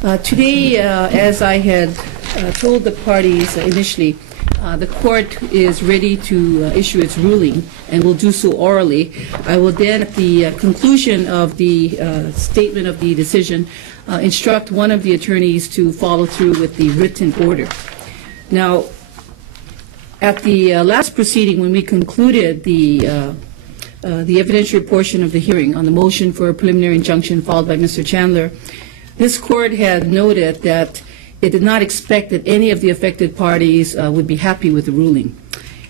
Today, as I had told the parties initially, the court is ready to issue its ruling and will do so orally. I will then, at the conclusion of the statement of the decision, instruct one of the attorneys to follow through with the written order. Now, at the last proceeding, when we concluded the evidentiary portion of the hearing on the motion for a preliminary injunction filed by Mr. Chandler, this court had noted that it did not expect that any of the affected parties would be happy with the ruling.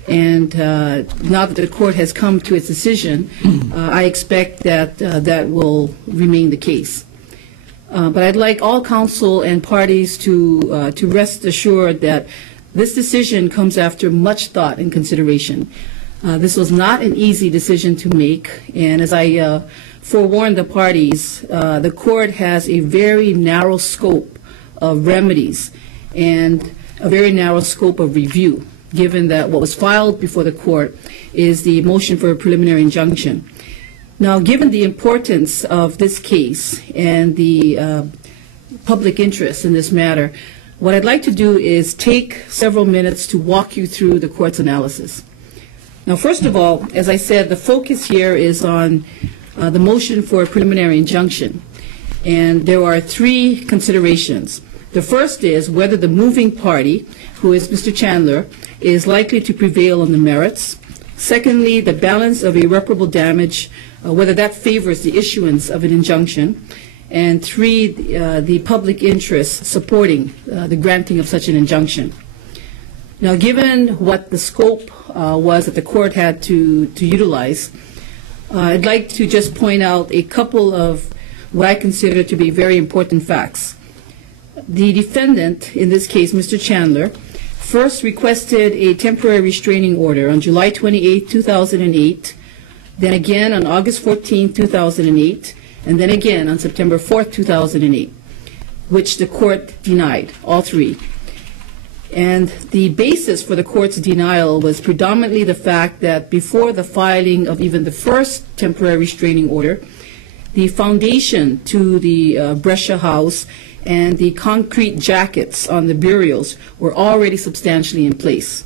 And now that the court has come to its decision, I expect that that will remain the case. But I'd like all counsel and parties to rest assured that this decision comes after much thought and consideration. This was not an easy decision to make, and as I forewarned the parties, the court has a very narrow scope of remedies and a very narrow scope of review, given that what was filed before the court is the motion for a preliminary injunction. Now, given the importance of this case and the public interest in this matter, what I'd like to do is take several minutes to walk you through the court's analysis. Now, first of all, as I said, the focus here is on the motion for a preliminary injunction, and there are three considerations. The first is whether the moving party, who is Mr. Chandler, is likely to prevail on the merits. Secondly, the balance of irreparable damage, whether that favors the issuance of an injunction. And three, the public interest supporting the granting of such an injunction. Now, given what the scope was that the court had to utilize, I'd like to just point out a couple of what I consider to be very important facts. The defendant, in this case Mr. Chandler, first requested a temporary restraining order on July 28, 2008, then again on August 14, 2008, and then again on September 4, 2008, which the court denied, all three. And the basis for the court's denial was predominantly the fact that before the filing of even the first temporary restraining order, the foundation to the Brescia house and the concrete jackets on the burials were already substantially in place.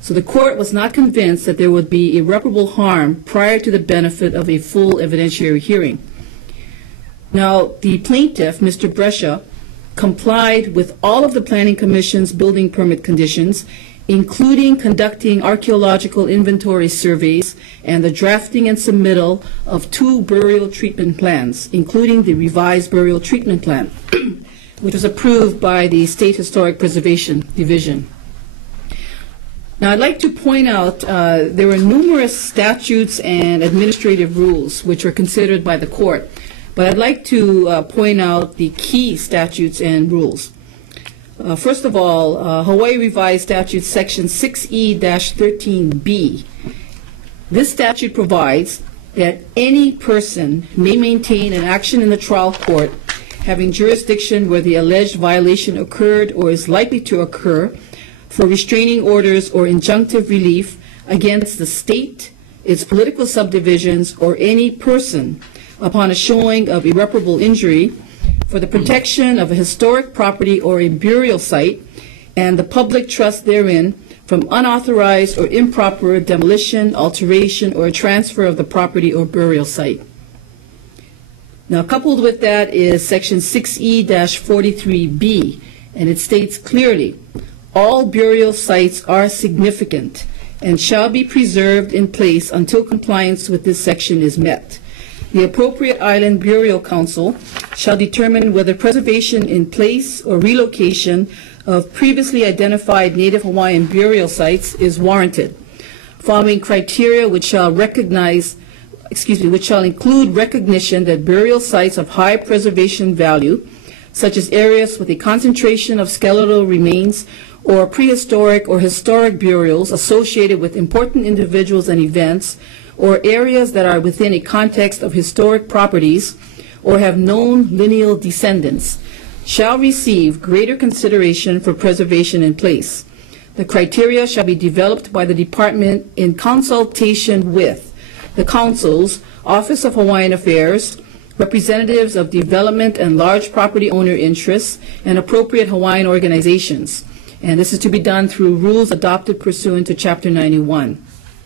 So the court was not convinced that there would be irreparable harm prior to the benefit of a full evidentiary hearing. Now, the plaintiff, Mr. Brescia, complied with all of the Planning Commission's building permit conditions, including conducting archaeological inventory surveys and the drafting and submittal of 2 burial treatment plans, including the revised burial treatment plan, which was approved by the State Historic Preservation Division. Now, I'd like to point out there were numerous statutes and administrative rules which were considered by the court, but I'd like to point out the key statutes and rules. First of all, Hawaii Revised Statute Section 6E-13B. This statute provides that any person may maintain an action in the trial court having jurisdiction where the alleged violation occurred or is likely to occur for restraining orders or injunctive relief against the state, its political subdivisions, or any person upon a showing of irreparable injury for the protection of a historic property or a burial site and the public trust therein from unauthorized or improper demolition, alteration, or transfer of the property or burial site. Now, coupled with that is Section 6E-43B, and it states clearly, all burial sites are significant and shall be preserved in place until compliance with this section is met. The appropriate Island Burial Council shall determine whether preservation in place or relocation of previously identified Native Hawaiian burial sites is warranted, following criteria which shall include recognition that burial sites of high preservation value, such as areas with a concentration of skeletal remains or prehistoric or historic burials associated with important individuals and events, or areas that are within a context of historic properties or have known lineal descendants, shall receive greater consideration for preservation in place. The criteria shall be developed by the Department in consultation with the Council's Office of Hawaiian Affairs, representatives of development and large property owner interests, and appropriate Hawaiian organizations. And this is to be done through rules adopted pursuant to Chapter 91.